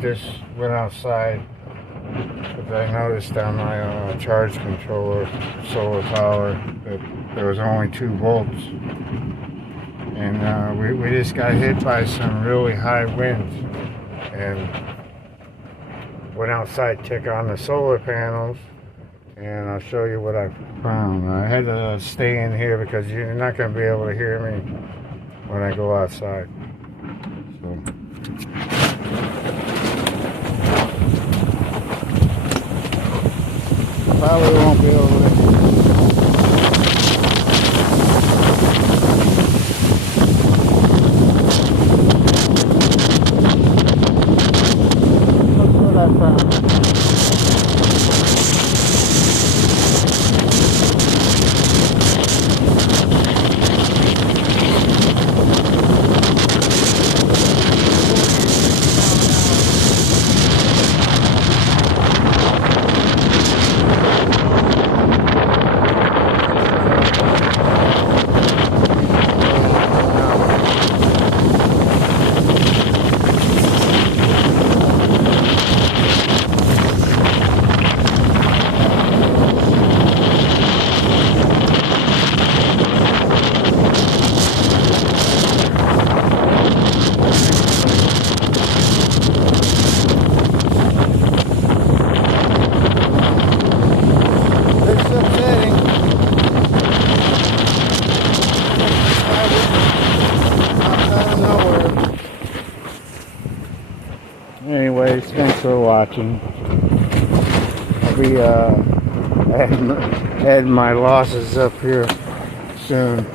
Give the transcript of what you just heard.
Just went outside because I noticed on my charge controller solar power that there was only 2 volts. And we just got hit by some really high winds. And went outside to check on the solar panels. And I'll show you what I found. I had to stay in here because you're not going to be able to hear me when I go outside. So. Probably won't be able to. Look what I found. Anyways, thanks for watching. I'll be adding my losses up here soon.